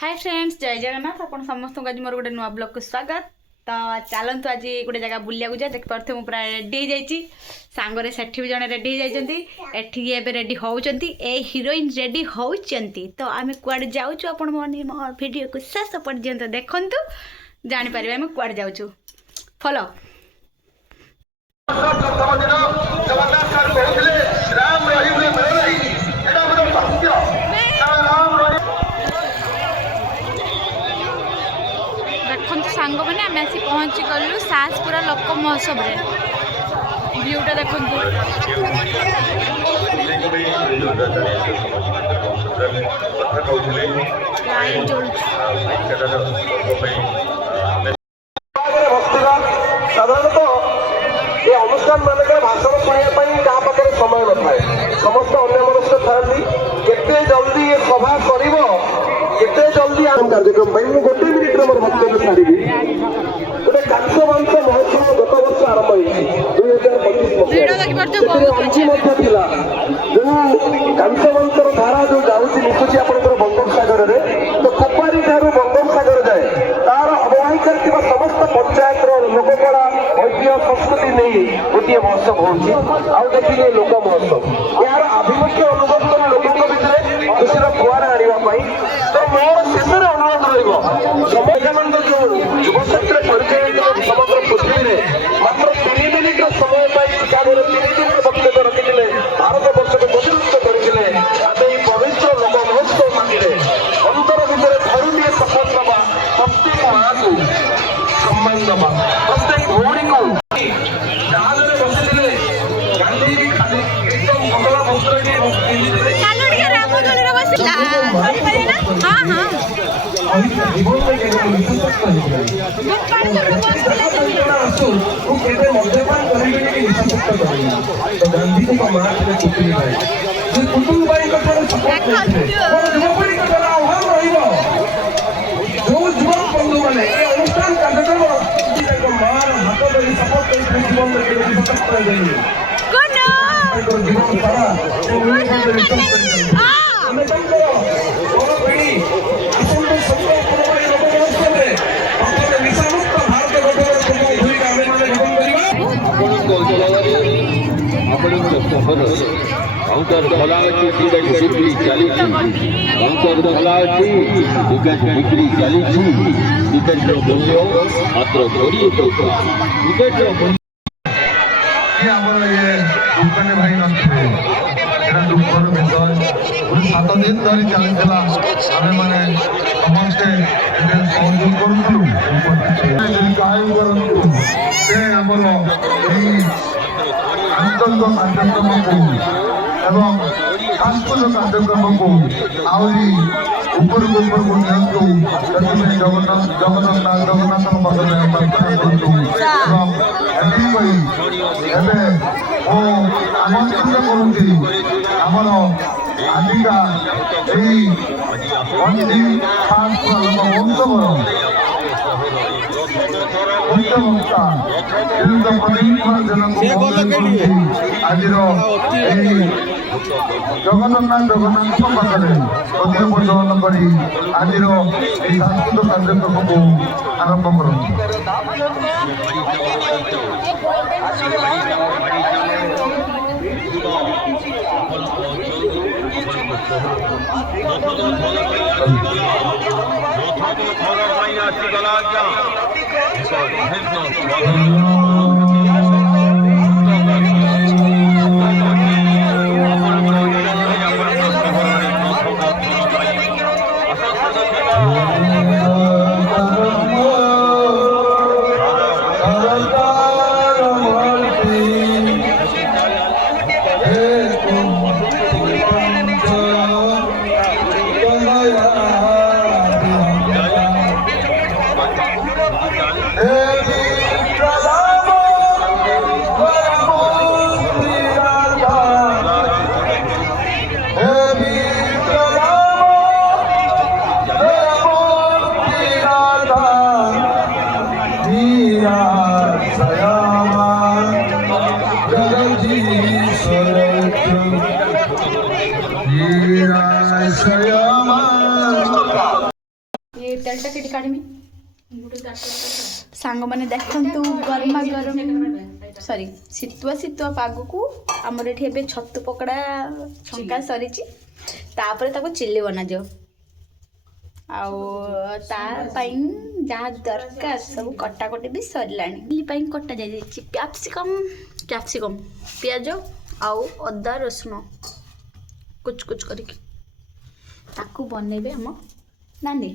Hi friends जय जगन्नाथ आप समस्त को आज मोर गोटे नुआ ब्लॉग को स्वागत। तो चलतु आज गोटे जगह बुलिया जाए देखिपे मुझे पूरा रेडी हो सांगरे सेठी भी जड़े रेडी होती रेडी होती हिरोइन रेडी होती। तो आम कुआड़े जाऊँ आपण मो वीडियो को शेष पर्यंत देखु जापर आम कुआड़े जाऊँ फॉलो। सांग मैंने आम आसी पहुँची गलु सासपुरा लोक महोत्सव व्यूटा देखु लाइट साधारणतः ये अनुष्ठान मानक भाषण शुणापी समय न था समस्त अन्यमनस्क था केते जल्दी ये सभा कर जल्दी कार्यक्रम गोटे मिनिट मोर वक्तव्य छाड़ी गोटे कांस्य वंश महोत्सव गत वर्ष आरंभ हो 2025 जो कांस्य वंशर धारा जो जाऊँगी मिशुची आप बंगोपसागर में तो कोपारी ठार बंगोपसागर जाए तार अववाहिका समस्त पंचायत लोककला ऐतिह्य संस्कृति नहीं गोटे महोत्सव हो देखिए लोक महोत्सव यार आभिमुख्य अनुभव कर लोकों भितर खुशी फुआर आने तो मोर शेष अनुरोध रमानंद जो युवक्षेत्र परिचय समग्र पृथ्वी में मात्र 3 मिनिट समय चिकागोर 3 दिन वक्तव्य रखिले भारत वर्ष को प्रतिनिधित्व करते आम ये पवित्र लोक महोत्सव मांगे अंतर भितर थरुए शपथ नवा प्रत्येक माँ को सम्मान दबा प्रत्येक भौणी को जहाज बसले गांधी भी खाली एकदम भगला वस्त्र काउंटर खोला टिकट बिक्री चली काउंटर खोला टिकट बिक्री चली टिकट मूल्य मात्र 20 टका टिकट भाई नए दुखर विषय 7 दिन धरी चलता आम मैंने समस्ते सहयोग करूँ कायम करूँ आंतरिक कार्यक्रम को एवं सांस्कृतिक कार्यक्रम को आहरी उपरको जगन्नाथ आमंत्रित करुँगी आमर आजिका जगन्नाथ पाखे पद्य प्रज्वलन कर आज सांस्कृतिक कार्यक्रम को आरंभ ତେଲଟା କେଠି କାଢ଼ିମି ସାଙ୍ଗମାନେ ଦେଖନ୍ତୁ ଗରମା ଗରମ ସରି ଶୀତୁଆ ପାଗକୁ ଆମର ଏଠି ଏବେ ଛତୁ ପକୋଡ଼ା ଛଙ୍କା ସରିଛି ତାପରେ ତାକୁ ଚିଲି ବନାଯିବ ଆଉ ତା ପାଇଁ ଯାହା ଦରକାର ସବୁ କଟାକଟି ବି ସରିଲାଣି ଚିଲି ପାଇଁ କଟା ଯାଇଯାଇଛି କ୍ୟାପ୍ସିକମ୍ ପିଆଜ ଆଉ ଅଦା ରସୁଣ କୁଚ କୁଚ କରିକି ତାକୁ ବନେଇବେ ଆମ ନାନୀ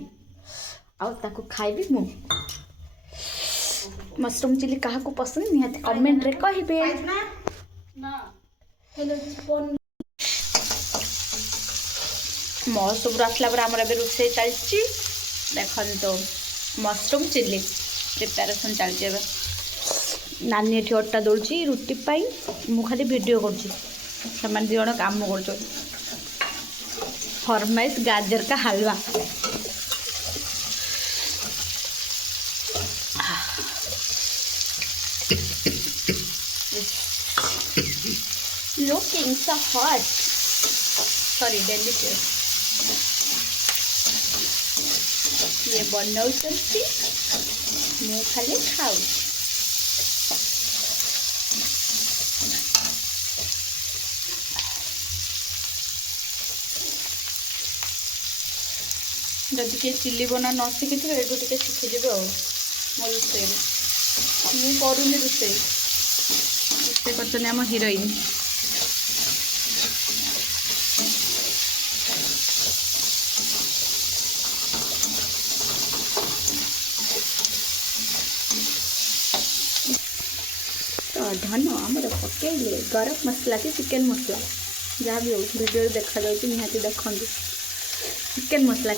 ଆଉ ତାକୁ ଖାଇବି ମୁଁ मशरूम चिली क्या पसंद निहाती कमेंट रे कहिबे मौसम आसला आम रोसे चलती देखो मशरूम चिली प्रिपेरेसन चलती नानी एठी अटा दौड़ी रुटी पाई मु खाली वीडियो करछि समान दी जण काम करछो फरमाइश गाजर का हलवा looking so hot sorry delicious ये बनाउछंती मु खाली खाऊ जदि के चिली बना न शिखिथे एठू टिके शिखिदेबे आ मो रोसे मु करूनी रोसे रोसे करछने हम हीरोइन धन आमर पकड़े गरम मसला कि चिकेन मसला जहाँ भी हो वीडियो देखा जाऊँ निहाती देखते चिकेन मसला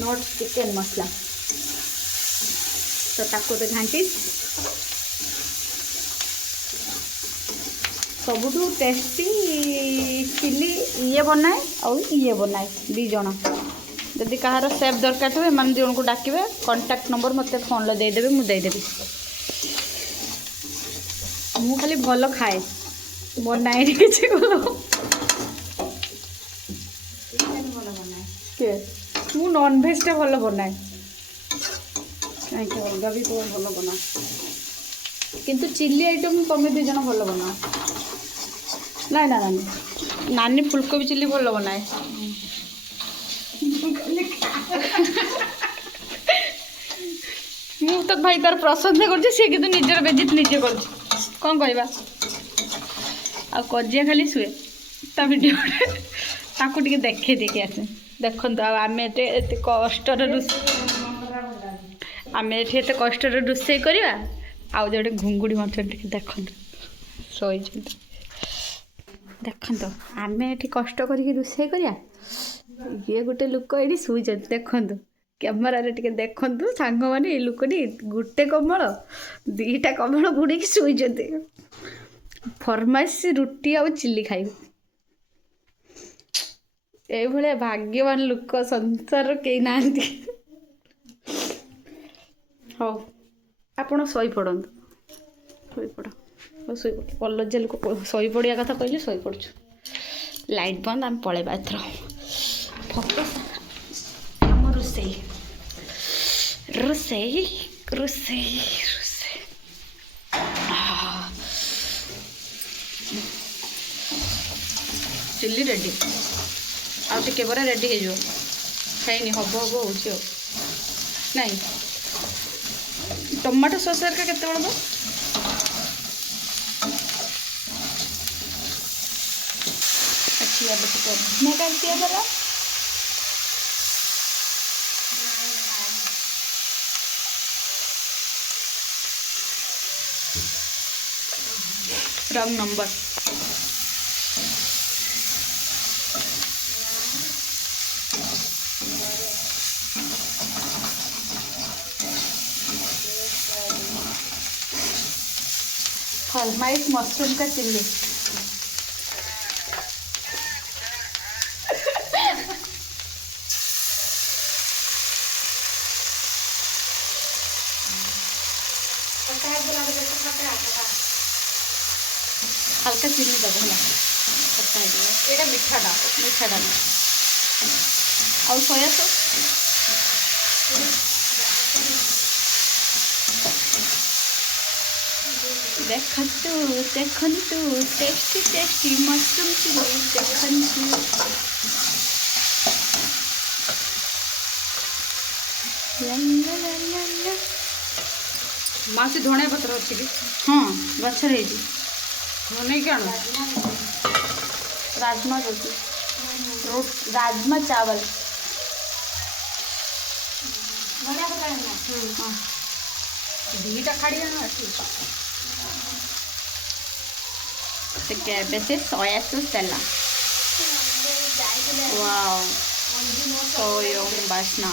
नॉट चिकेन मसला तो ताको तो घाटी सबुठू टेस्टी चिली ये बनाए और ये बनाए दी जण जदि कहार सेफ दरकार थे एम जन को डाकिबे कांटेक्ट नंबर मत फोन लो देदेबे मु देदेबी मु खाली भल खाए बनाए किसी के मु नॉन वेज टा भल बनाए कहीं अलग भी भल बना किंतु चिली आइटम तमें दी जन भल बना ना ना नानी नानी फुलकोबी चिली भल बनाए मु तो भाई तार प्रशंसा कर सी कि निजर बेजित निजे कर कौन कहवा आ कजिया खाली शुए ता वीडियो ताकू टिके देखे देखे आसे देखो आम एत कष्ट आम एत कष्ट रोसे करवा आउ जोटे घुंगुड़ी मत देखो शोई देखो आम एट कष्ट करके रोसे करवा ये गोटे लोक ये शुई देखु कैमेरा टे देखु सांग मैंने ये लोकटी गोटे कमल दीटा कमल घोड़ी शुई फरमाइश रुटी आ चिली खाइबे ये भाग्यवान लोक संसार कई ना हो आप शई पड़ू अलज्जा लोक शई पड़ा कथा कहले शई पड़ू लाइट बंद आम पलैबा एथर फोकस आम रोसई रोसई रोसई रोसई चिल्ली रेडी आउ टिके बरा रेडी हो खाइनी हब हब हो नहीं टमाटो सॉस का केते बड़ अच्छी अब तो मैं कर दिया बरा रंग नंबर फरमाइश मशरूम का चिल्ली हल्का चीनी दब है ये मीठाटा मीठाटा ଆଉ ସୋୟା ସସ୍ ଦେଖନ୍ତୁ ଦେଖନ୍ତୁ ଟେଷ୍ଟି ଟେଷ୍ଟି ମସରୁମ୍ ଚିଲି ଦେଖନ୍ତୁ। ମାଉସୀ ଧଣିଆ ପତ୍ର ଅଛି କି? ହଁ ଗଛରେ ହେଇଛି। ନେଇକି ଆଣ। ରାଜମା ରୋଟି ରାଜମା ଚାवल ଦୁଇଟା ଖାଡ଼ି ଆଣ ଏଠି। ଟିକେ ଏବେ ସେ ସୋୟା ସସ୍ ଦେଲା। ୱାଓ ସୋ ୟମ୍ ବାସ୍ନା।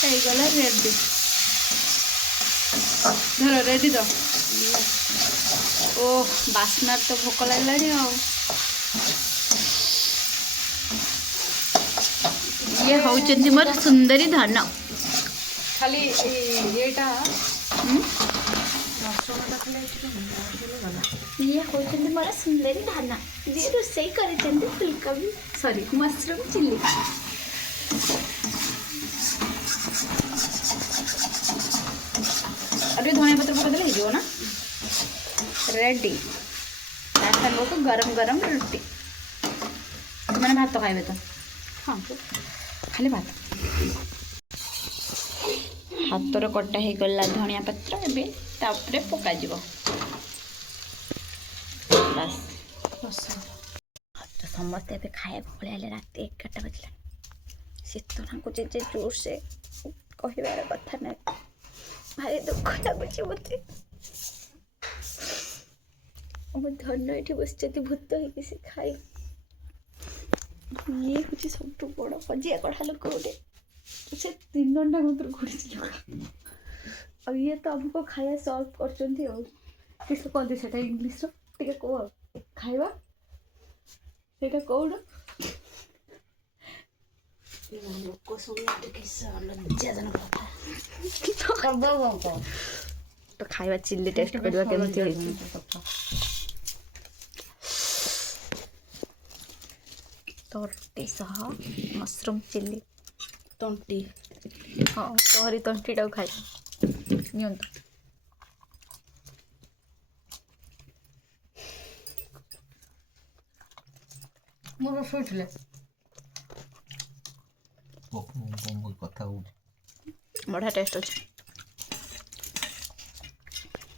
ହେଇଗଲା ରେଡି। ଧର ରେଡି ତ। ଓ ବାସ୍ନାର ତ ଭୋକ ଲାଗିଲାଣି ଆଉ। ଇଏ ହଉଛନ୍ତି ମୋର ସୁନ୍ଦରୀ ଧନ। ଖାଲି ଏଇଟା ହୁଁ? ରସୁଣଟା ଖାଲି ଏଠି ଗଲା। ଇଏ ହଉଛନ୍ତି ମୋର ସୁନ୍ଦରୀ ଧନ ଯିଏ ରୋଷେଇ କରିଛନ୍ତି ଫୁଲକୋବି ସରି ମସରୁମ୍ ଚିଲି। ଆଉ ଟିକେ ଧଣିଆ ପତ୍ର ପକେଇଦେଲେ ହେଇଯିବ ନା। ରେଡି। ତା ସାଙ୍ଗକୁ ଗରମ ଗରମ ରୁଟି। ସେମାନେ ଭାତ ଖାଇବେ ତ। ହଁ ଖାଲି ଭାତ। ହାତରେ କଟା ହେଇଗଲା ଧଣିଆ ପତ୍ର ଏବେ ତା ଉପରେ ପକାଯିବ। ବାସ୍ ତ ସମସ୍ତେ ଏବେ ଖାଇବାକୁ ପଳେଇଲେ। ରାତି 11ଟା ବାଜିଲାଣି। ଶୀତ ଲାଗୁଛି ଯେ ଜୋରସେ କହିବାର କଥା ନାହିଁ। ଭାରି ଦୁଃଖ ଲାଗୁଛି ମୋତେ। ମୋ ଧନ ଏଠି ବସିଛନ୍ତି ଭୂତ ହେଇକି ସେ ଖାଇ। ଇଏ ହଉଛି ସବୁଠୁ ବଡ଼ ହଜିଆ କଢ଼ା ଲୋକ ଗୋଟେ। ସେ 3 ଘଣ୍ଟା ମାତ୍ର ଘୁରିଛି ଲୋକ। ଆଉ ଇଏ ତ ଆମକୁ ଖାଇବା ସର୍ଭ କରୁଛନ୍ତି ଆଉ। କିସ କହନ୍ତି ସେଟା ଇଂଲିଶର ଟିକେ କୁହ ଖାଇବା ସେଇଟା କହୁନ। ଲୋକ ଶୁଣିବା ଟିକେ ଲଜ୍ଜାଜନକ କଥା। ତ ଖାଇବା ଚିଲି ଟେଷ୍ଟ କରିବା କେମିତି ହେଇଛି। ତଣ୍ଟି ସହ ମସରୁମ୍ ଚିଲି। ତଣ୍ଟି ହଁ ତୋହରି ତଣ୍ଟିଟାକୁ ଖାଇ ନିଅନ୍ତୁ। ମୋର ଶୋଇଥିଲେ କଥା ବଢ଼ିଆ ଟେଷ୍ଟ ଅଛି।